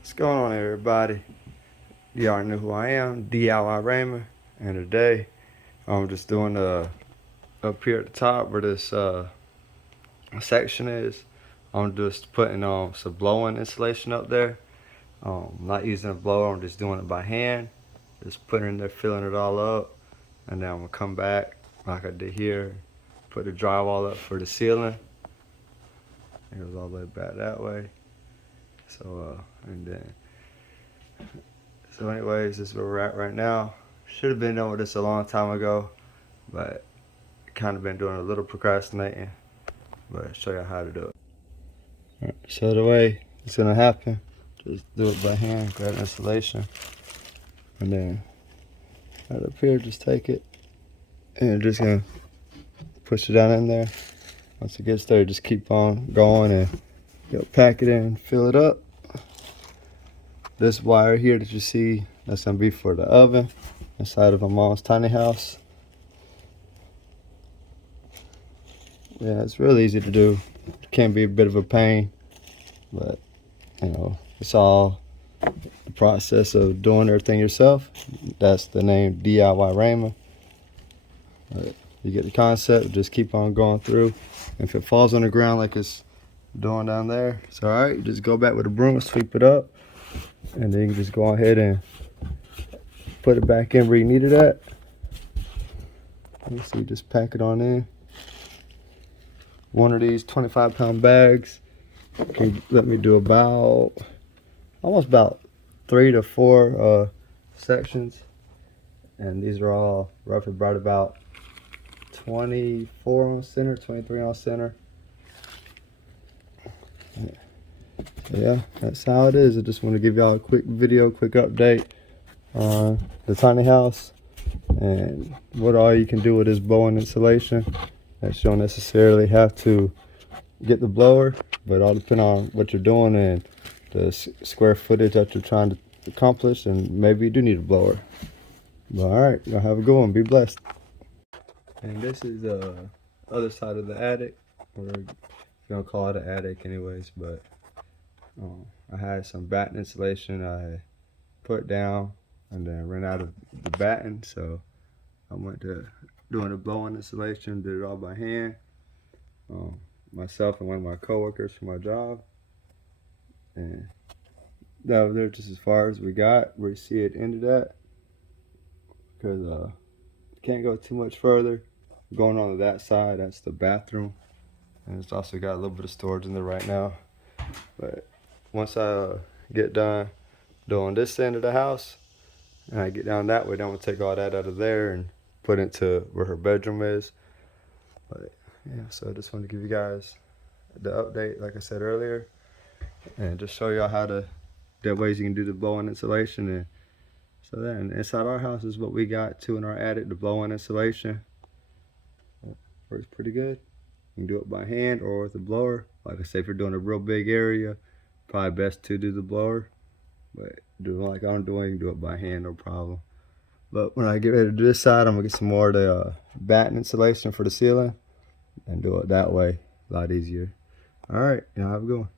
What's going on, everybody? You already know who I am, DIY Raymond, and today I'm just doing up here at the top where this section is. I'm just putting some blowing insulation up there. I'm not using a blower, I'm just doing it by hand. Just putting it in there, filling it all up, and then I'm gonna come back like I did here, put the drywall up for the ceiling. It goes all the way back that way. So anyways, this is where we're at right now. Should have been done with this a long time ago, but kind of been doing a little procrastinating. But I'll show you how to do it. Alright, so the way it's gonna happen, just do it by hand, grab insulation, and then right up here, just take it, and you're just gonna push it down in there. Once it gets there, just keep on going and you'll pack it in, fill it up. This wire here that you see, that's gonna be for the oven inside of my mom's tiny house. Yeah, it's really easy to do. It can be a bit of a pain, but you know, it's all the process of doing everything yourself. That's the name DIY Raymond. You get the concept, just keep on going through. If it falls on the ground like it's doing down there, it's all right. You just go back with a broom, sweep it up, and then you can just go ahead and put it back in where you need it at. So you just pack it on in. One of these 25-pound bags can let me do almost about 3 to 4 sections, and these are all roughly about 24 on center, 23 on center. Yeah, that's how it is. I just want to give y'all a quick video, quick update on the tiny house and what all you can do with this blowing insulation. That you don't necessarily have to get the blower, but all depend on what you're doing and the square footage that you're trying to accomplish, and maybe you do need a blower. But all right, y'all have a good one. Be blessed. And this is the other side of the attic, or you're gonna call it an attic anyways, but I had some batten insulation I put down and then ran out of the batten, so I went to doing the blowing insulation, did it all by hand. Myself and one of my coworkers for my job, and they're just as far as we got. We see it ended at, because can't go too much further. Going on to that side, that's the bathroom, and it's also got a little bit of storage in there right now. But once I get done doing this end of the house and I get down that way, then I'm gonna take all that out of there and put it into where her bedroom is. But yeah, so I just wanted to give you guys the update, like I said earlier, and just show y'all how to the ways you can do the blowing insulation. And so then inside our house is what we got too in our attic. The blowing insulation works pretty good. You can do it by hand or with a blower. Like I say, if you're doing a real big area, probably best to do the blower. But do like I'm doing, you can do it by hand, no problem. But when I get ready to do this side, I'm gonna get some more of the batten insulation for the ceiling and do it that way, a lot easier. All right, y'all have a good one.